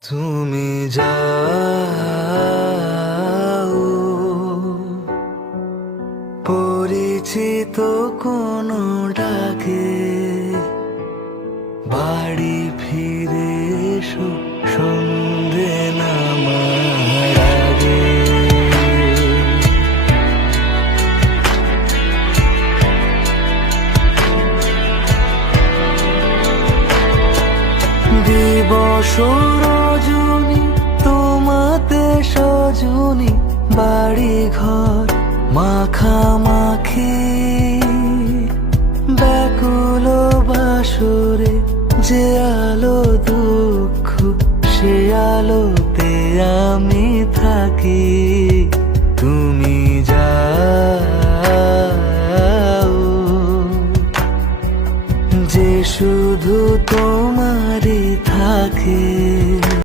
তুমি যাও পরিচিত কোনো ডাকে, বাড়ি ফিরে এসো সন্ধে নামার আগে। দিবস রজনী তোমাতে সজনী, বাড়ি ঘর মাখামাখি, ব্যাকুল বাসরে যে আলো দুঃখ সে আলোতে আমি থাকি। তুমি যাও যে শুধু তোমারই থাকে।